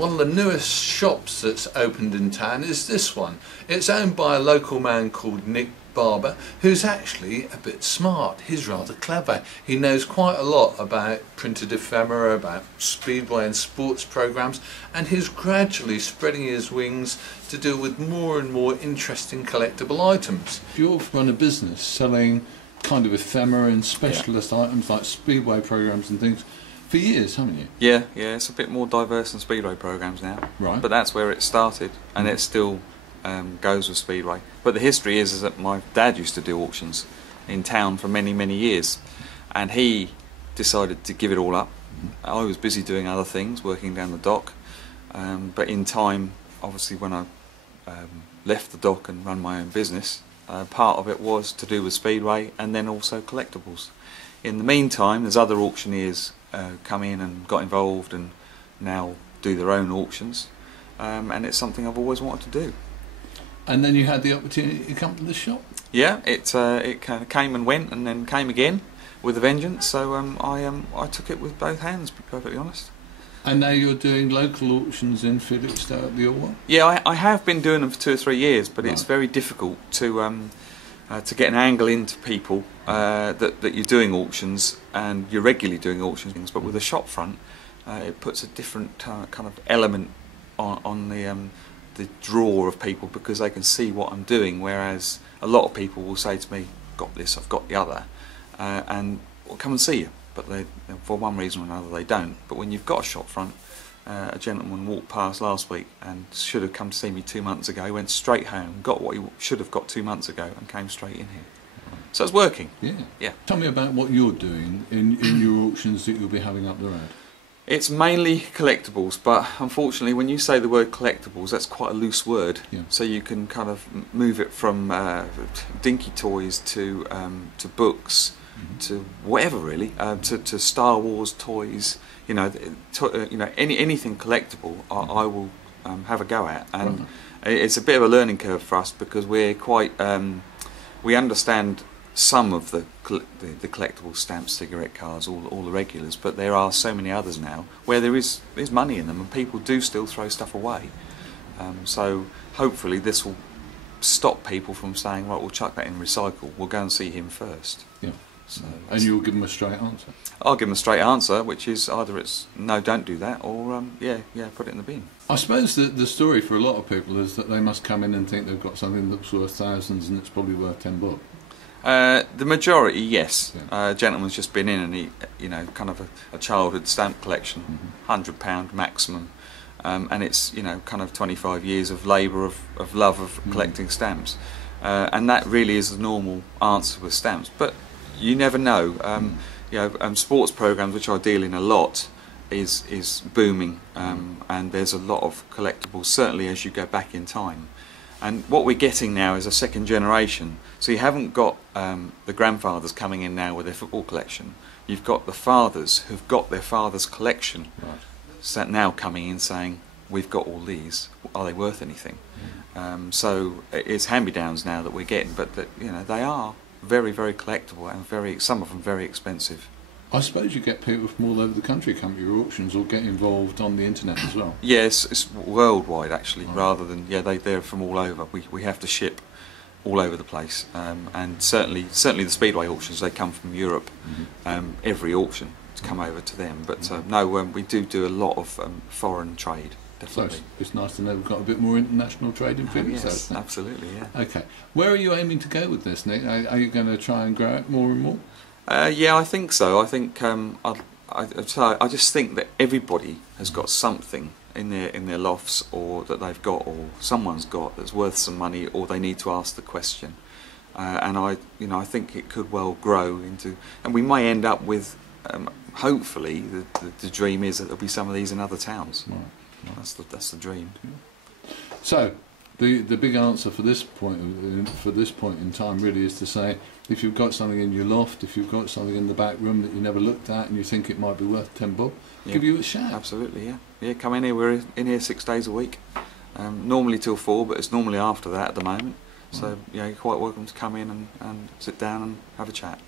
One of the newest shops that's opened in town is this one. It's owned by a local man called Barber, who's actually a bit smart. He's rather clever. He knows quite a lot about printed ephemera, about speedway and sports programs, and he's gradually spreading his wings to deal with more and more interesting collectible items. You've run a business selling kind of ephemera and specialist items like speedway programs and things for years, haven't you? Yeah, it's a bit more diverse than speedway programs now. Right. But that's where it started, and it still goes with speedway. But the history is that my dad used to do auctions in town for many, many years, and he decided to give it all up. I was busy doing other things, working down the dock, but in time, obviously when I left the dock and run my own business, part of it was to do with speedway and then also collectibles. In the meantime, there's other auctioneers come in and got involved and now do their own auctions, and it's something I've always wanted to do. And then you had the opportunity to come to the shop? Yeah, it kind of came and went and then came again with a vengeance, so I took it with both hands, to be perfectly honest. And now you're doing local auctions in Felixstowe at the Orwell? Yeah, I have been doing them for 2 or 3 years, but Right. it's very difficult to get an angle into people that you're doing auctions and you're regularly doing auctions. But with a shop front, it puts a different kind of element on the draw of people, because they can see what I'm doing. Whereas a lot of people will say to me, "Got this, I've got the other," and will come and see you. But they, for one reason or another, they don't. But when you've got a shop front, a gentleman walked past last week and should have come to see me 2 months ago. He went straight home, got what he should have got 2 months ago, and came straight in here. So it's working. Yeah. Tell me about what you're doing in your auctions that you'll be having up the road. It's mainly collectibles, but unfortunately when you say the word collectibles, that's quite a loose word. Yeah. So you can kind of move it from dinky toys to books, to whatever really, to Star Wars toys. Anything collectible, I will have a go at, and it's a bit of a learning curve for us, because we're quite we understand some of the collectible stamps, cigarette cards, all the regulars, but there are so many others now where there's money in them, and people do still throw stuff away. So hopefully this will stop people from saying, right, we'll chuck that in recycle, we'll go and see him first. Yeah. So and you'll give them a straight answer? I'll give them a straight answer, which is either it's no, don't do that, or yeah, put it in the bin. I suppose that the story for a lot of people is that they must come in and think they've got something that's worth thousands and it's probably worth £10. The majority, yes. Yeah. Gentleman's just been in and he, kind of a childhood stamp collection, £100 maximum, and it's kind of 25 years of labour of love of collecting stamps, and that really is the normal answer with stamps. But you never know. Sports programs, which I deal in a lot, is booming, and there's a lot of collectibles, certainly as you go back in time. And what we're getting now is a second generation. So you haven't got the grandfathers coming in now with their football collection. You've got the fathers who've got their father's collection, so now coming in saying, we've got all these, are they worth anything? So it's hand-me-downs now that we're getting, but they are very, very collectible, and some of them very expensive. I suppose you get people from all over the country come to your auctions or get involved on the internet as well. Yes, it's worldwide actually, rather than they're from all over. We have to ship all over the place, and certainly the speedway auctions, they come from Europe. Every auction to come over to them, but no, we do a lot of foreign trade. Definitely. So it's nice to know we've got a bit more international trade in Felixstowe. Yes, absolutely, yeah. Okay, where are you aiming to go with this, Nick? Are you going to try and grow it more and more? Yeah, I think so. I think I just think that everybody has got something in their lofts, or that they've got, or someone's got, that's worth some money, or they need to ask the question. And I think it could well grow into, and we may end up with, hopefully, the dream is that there'll be some of these in other towns. Right. That's the dream. So the big answer for this point in time really is to say, if you've got something in your loft, if you've got something in the back room that you never looked at and you think it might be worth £10, give you a shout. Absolutely, yeah. Come in here. We're in here 6 days a week. Normally till 4, but it's normally after that at the moment. So you're quite welcome to come in and sit down and have a chat.